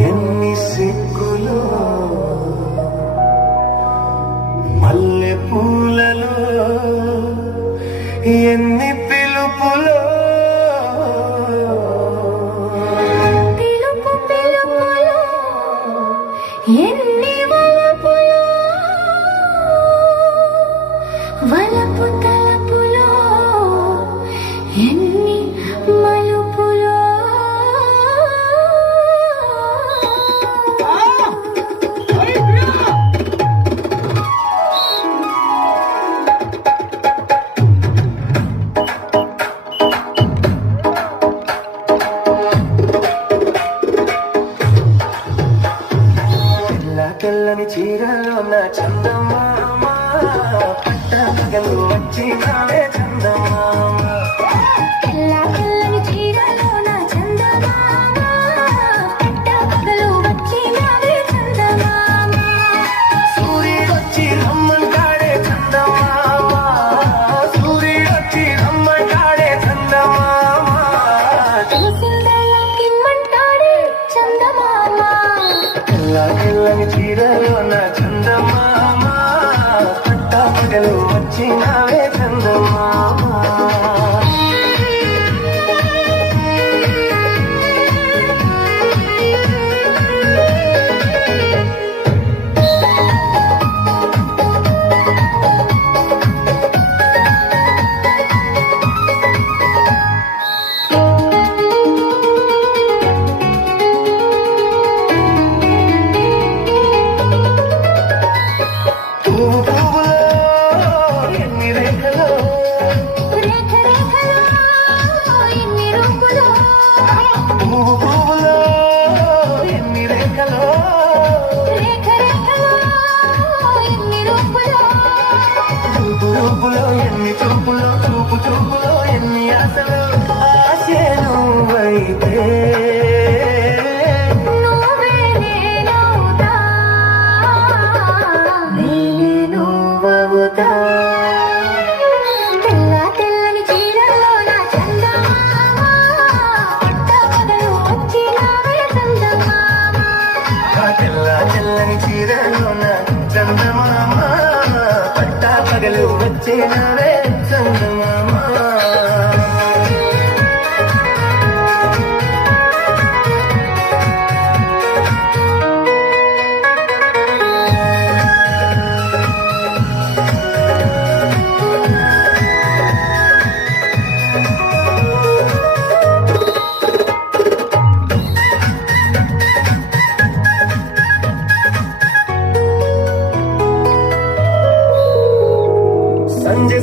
ఎన్ని సిగ్గులో మల్లె పూలలో ఎన్ని పిలుపులో పిలుపు పిలుపులో ఎన్ని వలపులో వలపు తలపులో ఎన్ని మలుపులో తెల్లని చీరలో నా చందమామ పట్టగలు వచ్చినావే చందమామ తెల్లని చీరలో నా చందమామ పట్టపగలు వచ్చినావే చందమామ సూర్యుడొచ్చి రమ్మంటాడే చందమామ సూర్యుడొచ్చి రమ్మంటాడే చందమామ చూసిందల్లా కిమ్మంటాడే చందమామ తెల్లని చీరలో నా చందమామ పట్టపగలు వచ్చినావే చందమామ చూపులో ఎన్ని చూపులో చూపులో ఎన్ని ఆశలు ఆశలు అయితే తెల్లని చీరలో నా చందమామ పట్టపగలు వచ్చినావే చందమామ తెల్లని చీరలో నా చందమామ పట్టపగలు వచ్చినవే చందమామ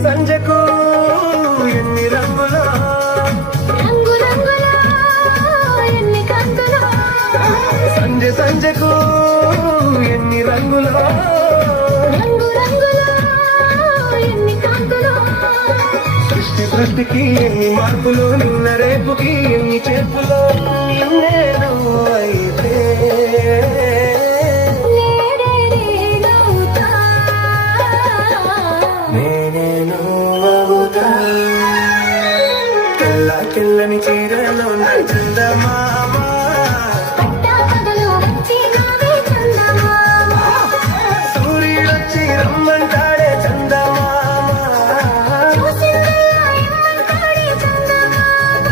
సంజకు ఎన్ని రంగులో రంగులో ఎన్ని కంతులో సంజకు ఎన్ని రంగులో రంగులో ఎన్ని కాంతులో సృష్టికి ఎన్ని మార్పులు నిన్న రేపుకి ఎన్ని చేర్పులో నిన్నేను అయితే తెల్లని చీరలో నా చందమామ పట్టపగలు వచ్చినావే చందమామ సూర్యుడొచ్చి రమ్మంటాడే చందమామ చూసిందల్లా ఇమ్మంటాడే చందమామ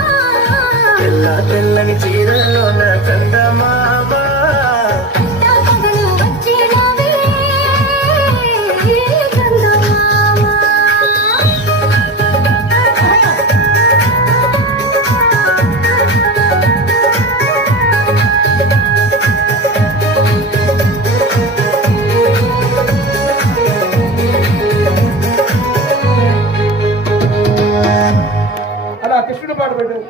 తెల్లని చీరలో నా చందమామ పట్టపగలు వచ్చినావే చందమామ అలా కృష్ణుడు పాట పెట్టారు.